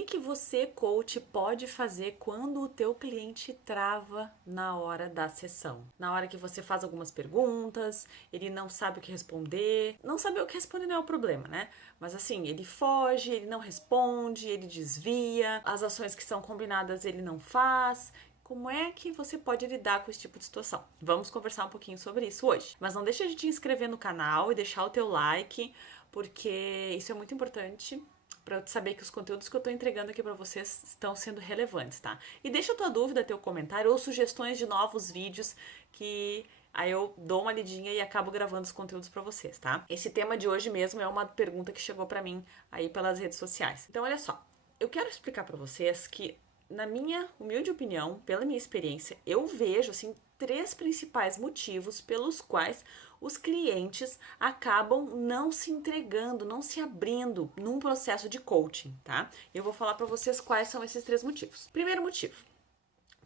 que você, coach, pode fazer quando o teu cliente trava na hora da sessão? Na hora que você faz algumas perguntas, ele não sabe o que responder. Não saber o que responder não é o problema, né? Mas assim, ele foge, ele não responde, ele desvia, as ações que são combinadas ele não faz. Como é que você pode lidar com esse tipo de situação? Vamos conversar um pouquinho sobre isso hoje. Mas não deixa de te inscrever no canal e deixar o teu like, porque isso é muito importante para eu saber que os conteúdos que eu estou entregando aqui para vocês estão sendo relevantes, tá? E deixa a tua dúvida, teu comentário ou sugestões de novos vídeos que aí eu dou uma lidinha e acabo gravando os conteúdos para vocês, tá? Esse tema de hoje mesmo é uma pergunta que chegou para mim aí pelas redes sociais. Então, olha só, eu quero explicar para vocês que, na minha humilde opinião, pela minha experiência, eu vejo assim 3 principais motivos pelos quais os clientes acabam não se entregando, não se abrindo num processo de coaching, tá? Eu vou falar para vocês quais são esses 3 motivos. Primeiro motivo: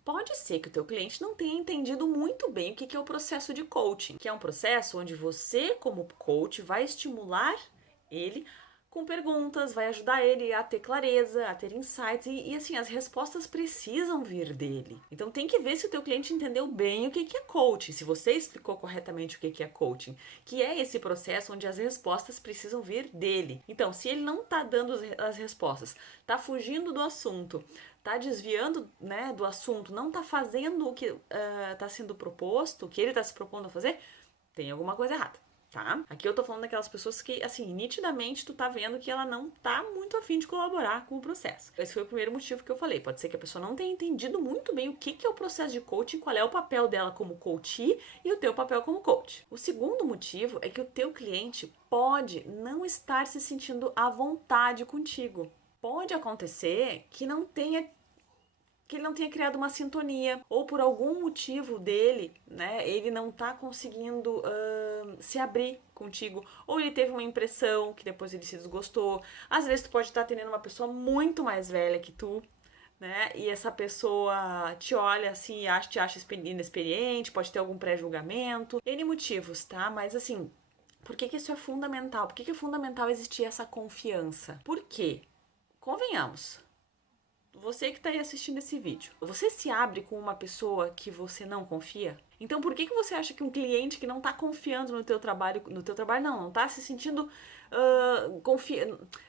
pode ser que o teu cliente não tenha entendido muito bem o que é o processo de coaching, que é um processo onde você, como coach, vai estimular ele com perguntas, vai ajudar ele a ter clareza, a ter insights e assim, as respostas precisam vir dele. Então tem que ver se o teu cliente entendeu bem o que é coaching, se você explicou corretamente o que é coaching, que é esse processo onde as respostas precisam vir dele. Então, se ele não tá dando as respostas, tá fugindo do assunto, tá desviando, né, do assunto, não tá fazendo o que tá sendo proposto, o que ele tá se propondo a fazer, tem alguma coisa errada. Tá? Aqui eu tô falando daquelas pessoas que, assim, nitidamente tu tá vendo que ela não tá muito afim de colaborar com o processo. Esse foi o primeiro motivo que eu falei. Pode ser que a pessoa não tenha entendido muito bem o que é o processo de coaching, qual é o papel dela como coachee e o teu papel como coach. O segundo motivo é que o teu cliente pode não estar se sentindo à vontade contigo. Pode acontecer que ele não tenha criado uma sintonia, ou por algum motivo dele, né, ele não tá conseguindo se abrir contigo, ou ele teve uma impressão que depois ele se desgostou. Às vezes tu pode estar atendendo uma pessoa muito mais velha que tu, né, e essa pessoa te olha assim e te acha inexperiente, pode ter algum pré-julgamento, N motivos, tá? Mas assim, por que isso é fundamental? Por que é fundamental existir essa confiança? Por quê? Convenhamos, você que está aí assistindo esse vídeo, você se abre com uma pessoa que você não confia? Então por que você acha que um cliente que não está confiando no teu trabalho não está se sentindo,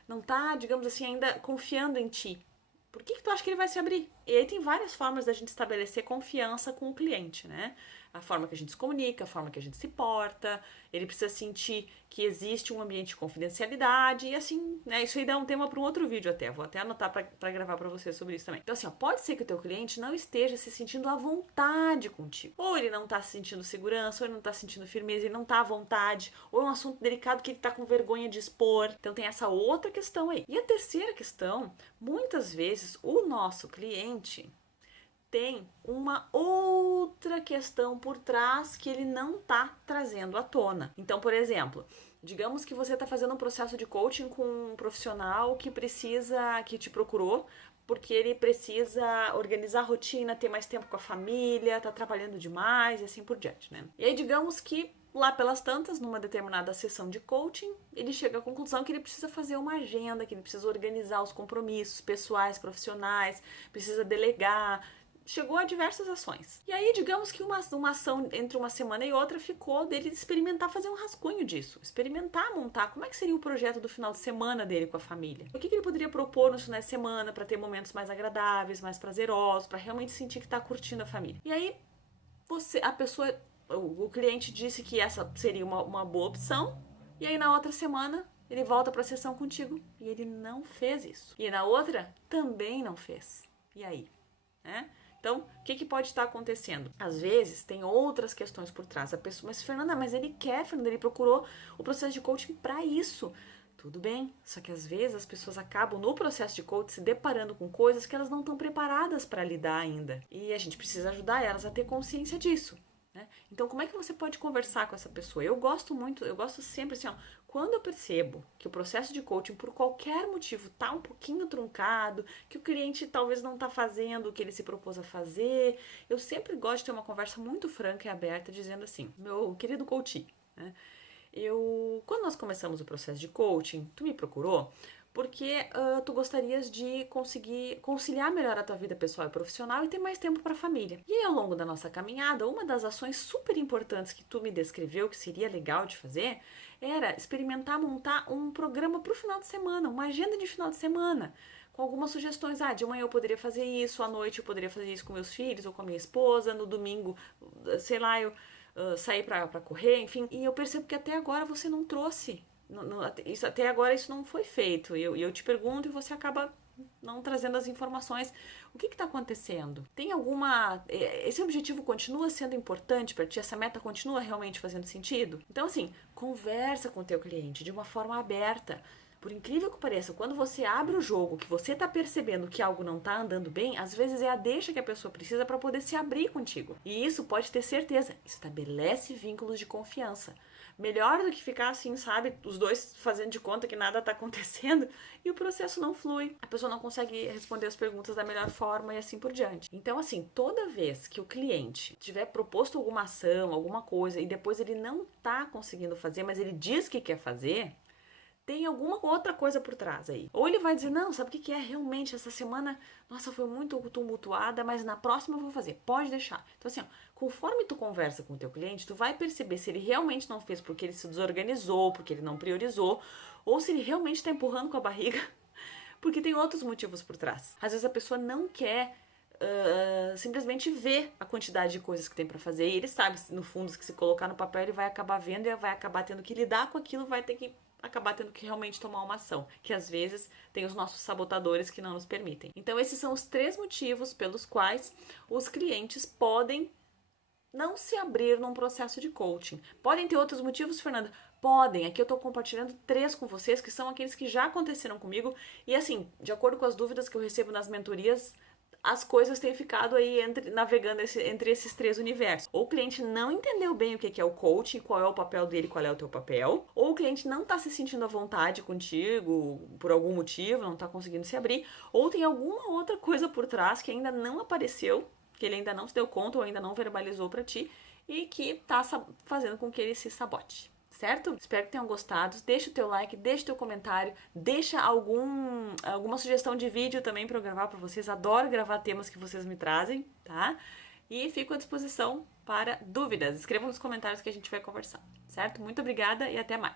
não está, digamos assim, ainda confiando em ti? Por que tu acha que ele vai se abrir? E aí tem várias formas da gente estabelecer confiança com o cliente, né? A forma que a gente se comunica, a forma que a gente se porta, ele precisa sentir que existe um ambiente de confidencialidade e assim, né? Isso aí dá um tema para um outro vídeo até, vou até anotar para gravar para vocês sobre isso também. Então assim, ó, pode ser que o teu cliente não esteja se sentindo à vontade contigo. Ou ele não tá sentindo segurança, ou ele não tá sentindo firmeza, ele não tá à vontade, ou é um assunto delicado que ele tá com vergonha de expor. Então tem essa outra questão aí. E a terceira questão, muitas vezes o nosso cliente tem uma outra questão por trás que ele não tá trazendo à tona. Então, por exemplo, digamos que você está fazendo um processo de coaching com um profissional que te procurou porque ele precisa organizar a rotina, ter mais tempo com a família, tá trabalhando demais e assim por diante, né? E aí, digamos que lá pelas tantas, numa determinada sessão de coaching, ele chega à conclusão que ele precisa fazer uma agenda, que ele precisa organizar os compromissos pessoais, profissionais, precisa delegar. Chegou a diversas ações. E aí, digamos que uma ação entre uma semana e outra ficou dele experimentar fazer um rascunho disso. Experimentar montar como é que seria o projeto do final de semana dele com a família. O que ele poderia propor nos finais de semana para ter momentos mais agradáveis, mais prazerosos, para realmente sentir que está curtindo a família. E aí, o cliente disse que essa seria uma boa opção. E aí, na outra semana, ele volta para a sessão contigo e ele não fez isso. E na outra, também não fez. E aí? Né? Então, o que pode estar acontecendo? Às vezes, tem outras questões por trás. A pessoa, mas Fernanda, ele procurou o processo de coaching para isso. Tudo bem, só que às vezes as pessoas acabam no processo de coaching se deparando com coisas que elas não estão preparadas para lidar ainda. E a gente precisa ajudar elas a ter consciência disso. Né? Então, como é que você pode conversar com essa pessoa? Eu gosto sempre assim, ó, quando eu percebo que o processo de coaching, por qualquer motivo, tá um pouquinho truncado, que o cliente talvez não tá fazendo o que ele se propôs a fazer, eu sempre gosto de ter uma conversa muito franca e aberta, dizendo assim, meu querido coach, né? Quando nós começamos o processo de coaching, tu me procurou porque tu gostarias de conseguir conciliar melhor a tua vida pessoal e profissional e ter mais tempo para a família. E aí, ao longo da nossa caminhada, uma das ações super importantes que tu me descreveu que seria legal de fazer era experimentar montar um programa para o final de semana, uma agenda de final de semana, com algumas sugestões. De manhã eu poderia fazer isso, à noite eu poderia fazer isso com meus filhos ou com a minha esposa, no domingo, sei lá, eu sair para correr, enfim. E eu percebo que até agora você não trouxe. Até agora isso não foi feito. E eu te pergunto e você acaba não trazendo as informações. O que está acontecendo? Tem alguma... Esse objetivo continua sendo importante para ti? Essa meta continua realmente fazendo sentido? Então, assim, conversa com o teu cliente de uma forma aberta. Por incrível que pareça, quando você abre o jogo, que você está percebendo que algo não está andando bem, às vezes é a deixa que a pessoa precisa para poder se abrir contigo. E isso, pode ter certeza, estabelece vínculos de confiança. Melhor do que ficar assim, sabe, os dois fazendo de conta que nada está acontecendo e o processo não flui. A pessoa não consegue responder as perguntas da melhor forma e assim por diante. Então, assim, toda vez que o cliente tiver proposto alguma ação, alguma coisa e depois ele não está conseguindo fazer, mas ele diz que quer fazer, tem alguma outra coisa por trás aí. Ou ele vai dizer, não, sabe o que é? Realmente, essa semana, nossa, foi muito tumultuada, mas na próxima eu vou fazer. Pode deixar. Então, assim, ó, conforme tu conversa com o teu cliente, tu vai perceber se ele realmente não fez porque ele se desorganizou, porque ele não priorizou, ou se ele realmente está empurrando com a barriga, porque tem outros motivos por trás. Às vezes a pessoa não quer simplesmente ver a quantidade de coisas que tem para fazer, e ele sabe, no fundo, que se colocar no papel ele vai acabar vendo e vai acabar tendo que lidar com aquilo, vai ter que acabar tendo que realmente tomar uma ação, que às vezes tem os nossos sabotadores que não nos permitem. Então esses são os 3 motivos pelos quais os clientes podem não se abrir num processo de coaching. Podem ter outros motivos, Fernanda? Podem. Aqui eu tô compartilhando 3 com vocês, que são aqueles que já aconteceram comigo, e assim, de acordo com as dúvidas que eu recebo nas mentorias, as coisas têm ficado aí navegando entre esses 3 universos. Ou o cliente não entendeu bem o que é o coaching, qual é o papel dele, qual é o teu papel. Ou o cliente não está se sentindo à vontade contigo por algum motivo, não está conseguindo se abrir. Ou tem alguma outra coisa por trás que ainda não apareceu, que ele ainda não se deu conta ou ainda não verbalizou para ti e que está fazendo com que ele se sabote. Certo? Espero que tenham gostado. Deixa o teu like, deixa o teu comentário, deixa alguma sugestão de vídeo também para eu gravar para vocês. Adoro gravar temas que vocês me trazem, tá? E fico à disposição para dúvidas. Escrevam nos comentários que a gente vai conversar, certo? Muito obrigada e até mais.